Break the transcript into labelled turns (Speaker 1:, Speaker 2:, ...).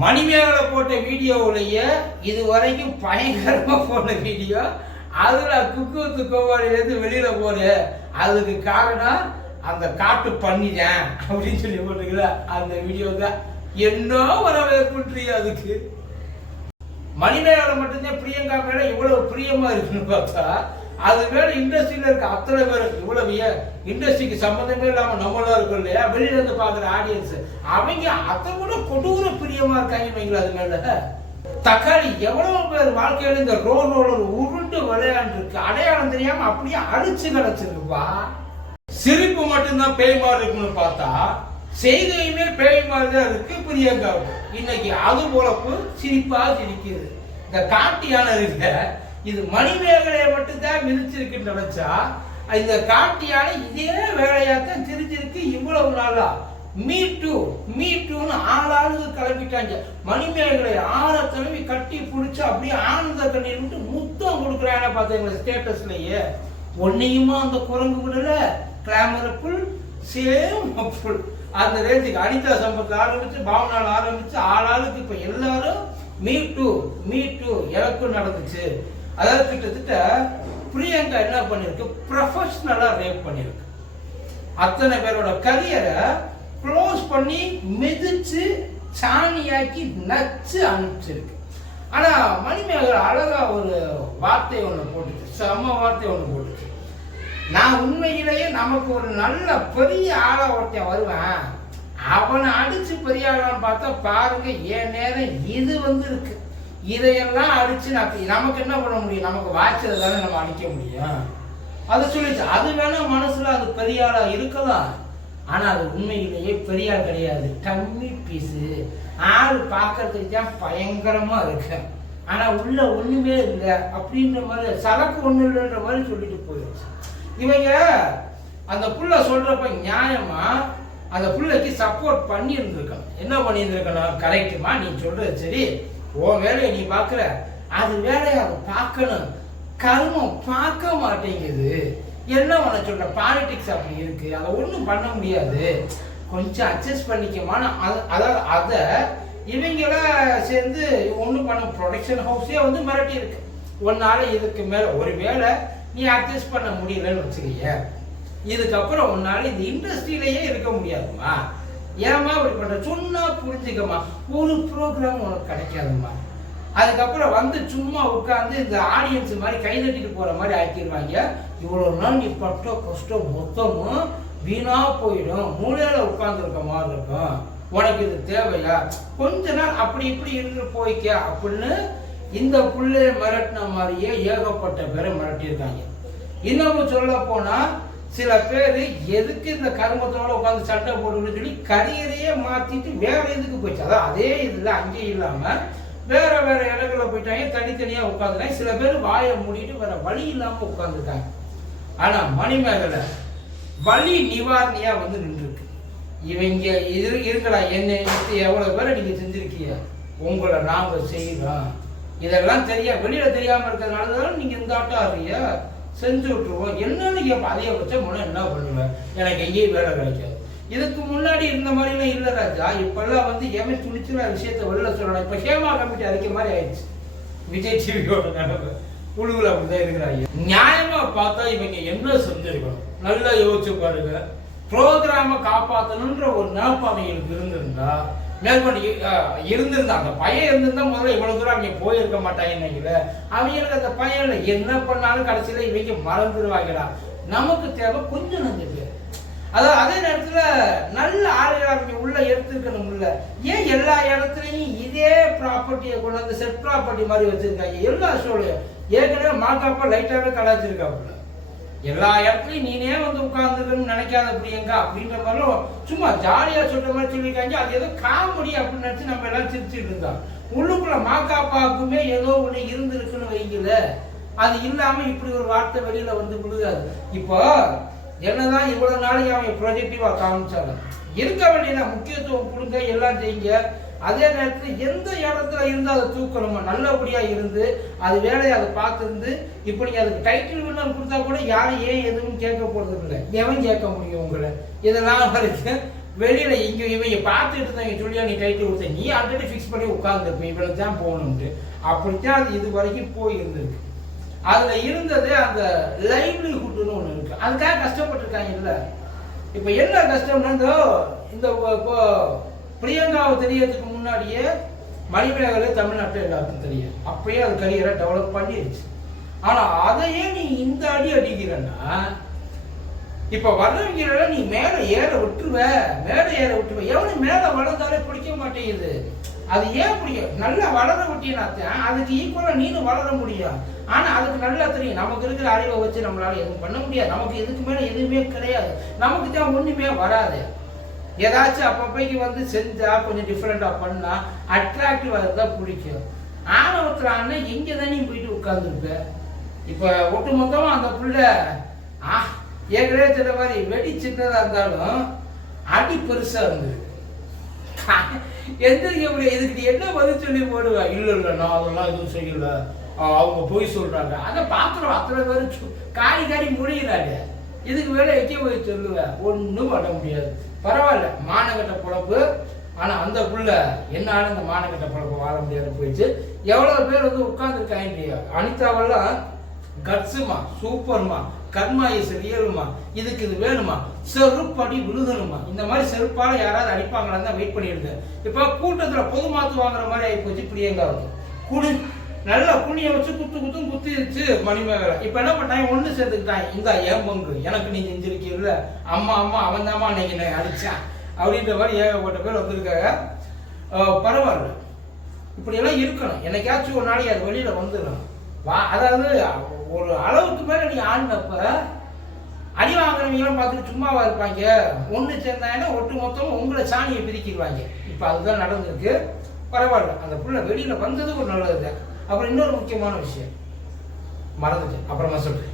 Speaker 1: மணிமேகலை போட்ட வீடியோவுடைய இது வரைக்கும் பயங்கரமா போன வீடியோ அதுல குக்குவத்து கோவாடியிலேருந்து வெளியில போற அதுக்கு காரணம் அந்த காட்டு பண்ணிட்டேன் அப்படின்னு சொல்லி போட்டுக்கல அந்த வீடியோ தான் என்ன வரவேற்புன்றீ அதுக்கு. மணிமேகலை மட்டும்தான் பிரியங்கா மேல இவ்வளவு பிரியமா இருக்குன்னு பார்த்தா அது மேல இண்டஸ்ட்ரியில இருக்க அத்தனை பேர் இவ்வளவு இண்டஸ்ட்ரிக்கு சம்மந்தமே இல்லாம நம்மளா இருக்கும் இல்லையா? வெளியில இருந்து பாக்குற ஆடியன்ஸ் அவங்க அதை விட கொடூர பிரியமா இருக்காங்க வைங்களா அது மேல. தக்காளி எவ்வளவு பேர் வாழ்க்கையில இந்த ரோல் ரோலர் உருண்டு விளையாண்டு இருக்கு அடையாளம் தெரியாம அப்படியே அழிச்சு கிடச்சிருக்குப்பா. சிரிப்பு மட்டும்தான் பேய் மாதிரி இருக்குன்னு பார்த்தா செய்கையுமே பேய் மாதிரி தான் இருக்கு பிரியங்கா இன்னைக்கு அது போலப்பு சிரிப்பா சிரிக்குது. இந்த காட்டு யானை இருக்க. இது மணிமேகலையை மட்டும்தான் மிதிச்சிருக்குன்னு நினைச்சா இந்த காட்டியான இதே வேலையாத்தான் திரிஞ்சிருக்கு இவ்வளவு நாளா. மீ டூ மீ டூன்னு ஆளாளுக்கு கிளம்பிட்டாங்க. மணிமேகலை ஆற தடவி கட்டி பிடிச்சி அப்படியே ஆனந்த கண்ணீர் விட்டு முத்தம் கொடுக்குறாங்க பார்த்தீங்களா ஸ்டேட்டஸ்லயே ஒன்னையுமா அந்த குரங்கு விடல? கிளாமரப்புள் சேம் அப்புள் அந்த ரேஞ்சுக்கு அனிதா சம்பத்தில் ஆரம்பிச்சு பாவனால் ஆரம்பிச்சு ஆளாளுக்கு இப்ப எல்லாரும் மீ டூ மீ டூ எனக்கும் நடந்துச்சு. அதாவது கிட்டத்தட்ட பிரியங்கா என்ன பண்ணிருக்கு? ப்ரொஃபஷனலா ரேப் பண்ணிருக்கு. அத்தனை பேரோட கரியரை க்ளோஸ் பண்ணி மிதிச்சு சாணியாக்கி நச்சு அனுப்பிச்சிருக்கு. ஆனா மணிமேகர் அழகா ஒரு வார்த்தை ஒன்று போட்டுச்சு. செம்ம வார்த்தை ஒன்று போட்டுச்சு. நான் உண்மையிலேயே நமக்கு ஒரு நல்ல பெரிய ஆளா ஒருத்தன் வருவேன். அவனை அடிச்சு பெரிய ஆளான்னு பார்த்தா பாருங்க என் நேரம் இது வந்து இருக்கு இதையெல்லாம் அடிச்சு நான் நமக்கு என்ன பண்ண முடியும்? நமக்கு வாய்ச்சதை தானே நம்ம அடிக்க முடியும்? அது சொல்லிச்சு. அது வேணா மனசுல அது பெரிய ஆளா இருக்கலாம். ஆனா அது உண்மையிலேயே பெரிய ஆள் கிடையாது. கம்மி பீஸு. ஆள் பார்க்கறதுக்கு தான் பயங்கரமா இருக்கு. ஆனா உள்ள ஒண்ணுமே இல்லை அப்படின்ற மாதிரி சரக்கு ஒண்ணு இல்லைன்ற மாதிரி சொல்லிட்டு போயிடுச்சு. இவங்க அந்த புள்ள சொல்றப்ப நியாயமா அந்த புள்ளைக்கு சப்போர்ட் பண்ணி இருந்திருக்கணும் என்ன பண்ணி இருந்திருக்கணும் கரெக்டுமா நீ சொல்றது சரி. ஓ வேலையை நீ பார்க்குற அது வேலையை அதை பார்க்கணும். கர்மம் பார்க்க மாட்டேங்குது. என்ன உன சொல்ற? பாலிடிக்ஸ் அப்படி இருக்கு. அதை ஒன்றும் பண்ண முடியாது. கொஞ்சம் அட்ஜஸ்ட் பண்ணிக்கமான அதாவது அதை இவங்கள சேர்ந்து ஒன்றும் பண்ண ப்ரொடக்ஷன் ஹவுஸே வந்து மிரட்டி இருக்கு ஒன்னால இதுக்கு மேல ஒரு வேளை நீ அட்ஜஸ்ட் பண்ண முடியலன்னு வச்சுக்கீங்க இதுக்கப்புறம் உன்னால இந்த இண்டஸ்ட்ரியிலேயே இருக்க முடியாதுமா ஏமா இப்படி பண்ற? சொன்னா புரிஞ்சுக்கம்மா. ஒரு ப்ரோக்ராம் உனக்கு கிடைக்காதும்மா. அதுக்கப்புறம் வந்து சும்மா உட்காந்து இந்த ஆடியன்ஸ் மாதிரி கை தட்டிட்டு போற மாதிரி ஆக்கிடுவாங்க. இவ்வளவு நாள் நீ பட்ட கஷ்டம் மொத்தமும் வீணா போயிடும். மூலையில உட்காந்துருக்க மாதிரி இருக்கும். உனக்கு இது தேவையா? கொஞ்ச நாள் அப்படி இப்படி இருந்து போய்க்க அப்படின்னு இந்த புள்ளைய மிரட்டின மாதிரியே ஏகப்பட்ட பேரை மிரட்டியிருக்காங்க. இன்னமும் சொல்ல போனா சில பேர் எதுக்கு இந்த கருமத்தோட உட்காந்து சண்டை போடுன்னு சொல்லி கரியரையே மாற்றிட்டு வேற எதுக்கு போயிடுச்சு. அதான் அதே இதில் அங்கேயும் இல்லாமல் வேற வேற இடங்களில் போயிட்டாங்க. தனித்தனியாக உட்காந்துட்டாங்க சில பேர் வாயை மூடிட்டு வேற வழி இல்லாமல் உட்காந்துருக்காங்க ஆனால் மணிமேகலை வலி நிவாரணியாக வந்து நின்றுருக்கு. இவங்க இரு இருங்கடா. என்னை எவ்வளோ பேரை நீங்கள் செஞ்சுருக்கீங்க? உங்களை நாங்கள் செய்யலாம் இதெல்லாம் தெரியா வெளியில் தெரியாமல் இருக்கிறதுனால தான் நீங்கள் இந்த ஆட்டம் ஆடுறீங்க. செஞ்சு விட்டுருவோம் என்னன்னு கேட்ப அதிகபட்சம் மூணு என்ன பண்ணுவேன் எனக்கு எங்கேயும் வேலை கிடைக்காது. இதுக்கு முன்னாடி இருந்த மாதிரிலாம் இல்லை ராஜா. இப்பெல்லாம் வந்து ஏமே துணிச்சுனா விஷயத்த வெளில சொல்லலாம் இப்போ ஹேமா கமிட்டி அறிக்கை மாதிரி ஆயிடுச்சு. விஜய் டிவியோட நிலைமை. குழுவில் அப்படிதான் இருக்கிறாங்க. நியாயமா பார்த்தா இவங்க என்ன செஞ்சிருக்கணும்? நல்லா யோசிச்சு பாருங்க. ப்ரோக்ராம காப்பாற்றணுன்ற ஒரு நினைப்பு அவங்களுக்கு இருந்திருந்தா மேற்கொண்டு இருந்திருந்தா அந்த பையன் இருந்திருந்தா முதல்ல இவ்வளவு தூரம் அவங்க போயிருக்க மாட்டாங்க நினைக்கல அவங்களுக்கு அந்த பையன் என்ன பண்ணாலும் கடைசியில் இவங்க மறந்துடுவாங்கடா நமக்கு தேவை கொஞ்சம் நஞ்சு பேர். அதாவது அதே நேரத்தில் நல்ல ஆளுகளை அவங்க உள்ள எடுத்துருக்கணும் ஏன் எல்லா இடத்துலையும் இதே ப்ராப்பர்ட்டியை கொண்டு வந்து செட் ப்ராப்பர்ட்டி மாதிரி வச்சிருக்காங்க? எல்லா ஷோலையும் ஏற்கனவே மாக்காப்பா லைட்டாகவே கலாச்சிருக்காப்புல எல்லா இடத்துலயும் நீனே வந்து உட்கார்ந்துருக்கணும்னு நினைக்காத பிரியங்கா அப்படின்ற மாதிரிலாம் சும்மா ஜாலியா சொல்ற மாதிரி சொல்லியிருக்காங்க. அது ஏதோ காமெடி அப்படின்னு நினைச்சு நம்ம எல்லாம் சிரிச்சுட்டு இருந்தோம். உள்ளுக்குள்ள மாக்காப்பாக்குமே ஏதோ ஒண்ணு இருந்திருக்குன்னு வைக்கல அது இல்லாம இப்படி ஒரு வார்த்தை வெளியில் வந்து விழுகாது. இப்போ என்னதான் இவ்வளவு நாளைக்கு அவன் ப்ரொஜெக்டிவாக காமிச்சாலும் இருக்க வேண்டியதா முக்கியத்துவம் கொடுங்க எல்லாம் செய்யுங்க. அதே நேரத்தில் எந்த இடத்துல இருந்து அதை தூக்கணுமோ நல்லபடியாக இருந்து அது வேலையை அதை பார்த்துருந்து இப்போ நீங்கள் அதுக்கு டைட்டில் வின்னர் கொடுத்தா கூட யாரும் ஏன் எதுவும் கேட்க போகிறது இல்லை எவன் கேட்க முடியும் உங்களை? இதெல்லாம் வரைக்கும் வெளியில் இங்கே இவங்க பார்த்துட்டு இருந்தாங்க சொல்லியா நீ டைட்டில் கொடுத்த நீ ஆல்ரெடி ஃபிக்ஸ் பண்ணி உட்கார்ந்துருப்ப இவ்வளோ தான் போகணுன்ட்டு அப்படித்தான் அது இது வரைக்கும் போய் அதில் இருந்தது அந்த லைவ்லிஹுட்னு ஒன்று இருக்குது அதுக்காக கஷ்டப்பட்டுருக்காங்க இல்லை இப்ப என்ன கஷ்டம்னா இந்த இந்த இப்போ பிரியங்காவை தெரியறதுக்கு முன்னாடியே மணிமேகலை தமிழ்நாட்டில் எல்லாருக்கும் தெரியும். அப்பயே அது கரியரை டெவலப் பண்ணிருச்சு. ஆனா அதையே நீ இந்த அடி அடிக்கிறன்னா இப்ப வர்றவங்கள நீ மேல ஏற விட்டுருவ மேல ஏற விட்டுருவ. எவனு மேல வளர்ந்தாலே பிடிக்க மாட்டேங்குது. அது ஏன் பிடிக்கும் நல்லா வளர விட்டியனாத்தான் அதுக்கு ஈக்குவலாக நீனும் வளர முடியும் ஆனால் அதுக்கு நல்லா தெரியும். நமக்கு இருக்கிற அறிவை வச்சு நம்மளால எதுவும் பண்ண முடியாது. நமக்கு எதுக்கு மேலே எதுவுமே கிடையாது. நமக்கு தான் ஒன்றுமே வராது. ஏதாச்சும் அப்பப்பைக்கு வந்து செஞ்சா கொஞ்சம் டிஃப்ரெண்ட்டாக பண்ணா அட்ராக்டிவாக தான் பிடிக்கும். ஆணவத்தில் அண்ணன் எங்கே தான் நீ போயிட்டு உட்கார்ந்துருப்ப? இப்போ ஒட்டு மொத்தமா அந்த பிள்ளை ஆ ஏற்கனவே சொன்ன மாதிரி வெடி சின்னதாக இருந்தாலும் அடி பெருசாக இருந்தது. எந்திரிக்க முடியாது இதுக்கு நீ என்ன பதில் சொல்லி போடுவ? இல்ல இல்லை நான் அதெல்லாம் எதுவும் செய்யல. அவங்க போய் சொல்றாங்க. அதை பாக்குறோம் அத்தனை பேரும் காரி காரி முடிகிறாங்க இதுக்கு மேல எங்கே போய் சொல்லுவேன் ஒண்ணும் பண்ண முடியாது. பரவாயில்ல மானகட்ட பொழப்பு. ஆனா அந்த புள்ள என்னால இந்த மானகட்ட பொழப்பு வாழ முடியாது போயிடுச்சு. எவ்வளவு பேர் வந்து உட்கார்ந்துருக்காங்க அனிதாவெல்லாம் கட்ஸுமா சூப்பர்மா. கர்மாயசு ரியலுமா இதுக்கு இது வேணுமா? செருப்படி விழுகணுமா இந்த மாதிரி செருப்பால யாராவது அடிப்பாங்களான்னு தான் வெயிட் பண்ணியிருந்தேன். இப்போ கூட்டத்தில் பொது மாத்து வாங்குற மாதிரி ஆகி போச்சு பிரியங்காவுக்கு குடி. நல்லா குனிய வச்சு குத்து குத்தும் குத்திருச்சு மணிமேகலை. இப்போ என்ன பண்ணிட்டாங்க ஒன்று சேர்த்துக்கிட்டாங்க இந்த ஏன் பங்கு எனக்கு நீ செஞ்சிருக்கீல்ல அம்மா அம்மா அவன் தாம்மா அன்னைக்கு என்னை அடிச்சான். அப்படின்ற மாதிரி ஏகப்பட்ட பேர் வந்திருக்காங்க. பரவாயில்ல. இப்படியெல்லாம் இருக்கணும். என்னைக்காச்சும் ஒரு நாளைக்கு அது வெளியில வந்துடும் வா அதாவது ஒரு அளவுக்கு மேலே நீ ஆடினப்ப அடி வாங்குறவங்களாம் பார்த்துட்டு சும்மாவா இருப்பாங்க. ஒன்று சேர்ந்தாங்கன்னா ஒட்டு மொத்தம் உங்களை சாணியை பிரிக்கிடுவாங்க இப்போ அதுதான் நடந்திருக்கு. பரவாயில்ல. அந்த புள்ள வெளியில் வந்தது ஒரு நல்லது அப்புறம் இன்னொரு முக்கியமான விஷயம். மறந்துட்டேன். அப்புறமா சொல்கிறேன்